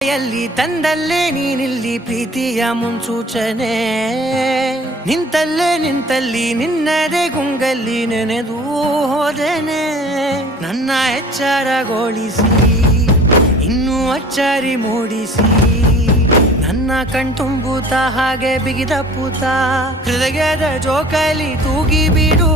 ಎಲ್ಲಿ ತಂದಲ್ಲೇ ನೀನಿಲ್ಲಿ ಪ್ರೀತಿಯ ಮುನ್ಸೂಚನೆ ನಿಂತಲ್ಲಿ ನಿನ್ನದೇ ಗುಂಗಲ್ಲಿ ನೆನೆದು ಹೋದನೆ ನನ್ನ ಎಚ್ಚರಗೊಳಿಸಿ ಇನ್ನೂ ಅಚ್ಚರಿ ಮೂಡಿಸಿ ನನ್ನ ಕಣ್ತುಂಬುತ್ತ ಹಾಗೆ ಬಿಗಿದ ಪೂತ ಹೃದಯದ ಜೋಕಾಲಿ ತೂಗಿ ಬಿಡು